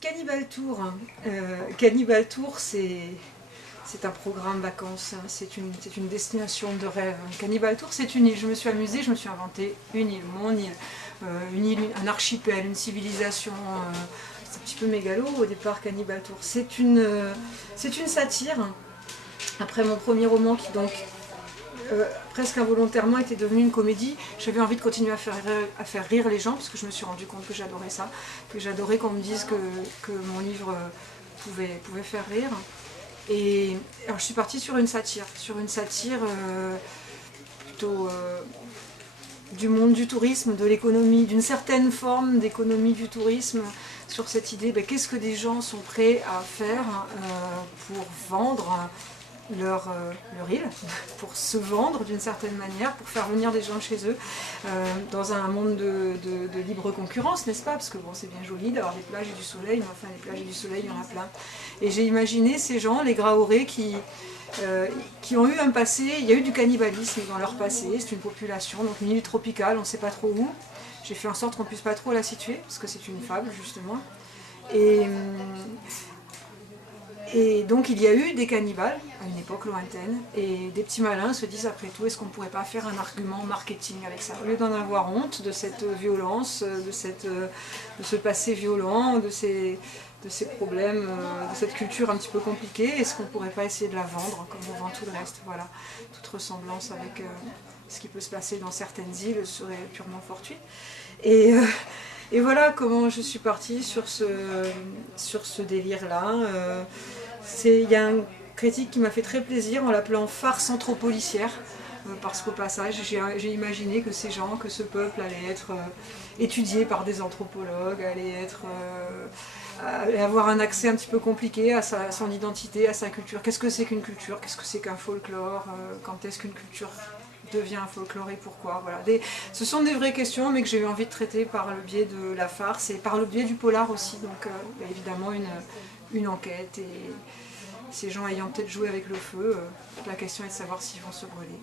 Cannibal Tour. Cannibal Tour, c'est un programme vacances, hein. C'est une destination de rêve. Cannibal Tour, c'est une île. Je me suis amusée, je me suis inventé une île, mon île. Une île, un archipel, une civilisation. C'est un petit peu mégalo au départ, Cannibal Tour. C'est une satire. Après mon premier roman qui donc presque involontairement était devenu une comédie, j'avais envie de continuer à faire rire les gens parce que je me suis rendu compte que j'adorais ça, que j'adorais qu'on me dise que mon livre pouvait faire rire. Et alors je suis partie sur une satire plutôt du monde du tourisme, de l'économie, d'une certaine forme d'économie du tourisme, sur cette idée, qu'est-ce que des gens sont prêts à faire pour vendre leur île, pour se vendre d'une certaine manière, pour faire venir des gens chez eux, dans un monde de libre concurrence, n'est-ce pas? Parce que bon, c'est bien joli d'avoir des plages et du soleil, mais enfin les plages et du soleil, il y en a plein. Et j'ai imaginé ces gens, les Graoré, qui ont eu un passé, il y a eu du cannibalisme dans leur passé, c'est une population, donc une île tropicale, on ne sait pas trop où. J'ai fait en sorte qu'on ne puisse pas trop la situer, parce que c'est une fable justement. Et donc il y a eu des cannibales à une époque lointaine, et des petits malins se disent après tout, est-ce qu'on ne pourrait pas faire un argument marketing avec ça? Au lieu d'en avoir honte de cette violence, de ce passé violent, de ces problèmes, de cette culture un petit peu compliquée, est-ce qu'on ne pourrait pas essayer de la vendre comme on vend tout le reste? Voilà, toute ressemblance avec ce qui peut se passer dans certaines îles serait purement fortuite. Et voilà comment je suis partie sur ce délire-là. Il y a un critique qui m'a fait très plaisir en l'appelant farce anthropolicière, parce qu'au passage, j'ai imaginé que ces gens, que ce peuple allait être étudié par des anthropologues, allait avoir un accès un petit peu compliqué à son identité, à sa culture. Qu'est-ce que c'est qu'une culture? Qu'est-ce que c'est qu'un folklore? Quand est-ce qu'une culture devient un folklore et pourquoi? Voilà. Ce sont des vraies questions, mais que j'ai eu envie de traiter par le biais de la farce et par le biais du polar aussi. Donc évidemment une enquête, et ces gens ayant peut-être joué avec le feu, la question est de savoir s'ils vont se brûler.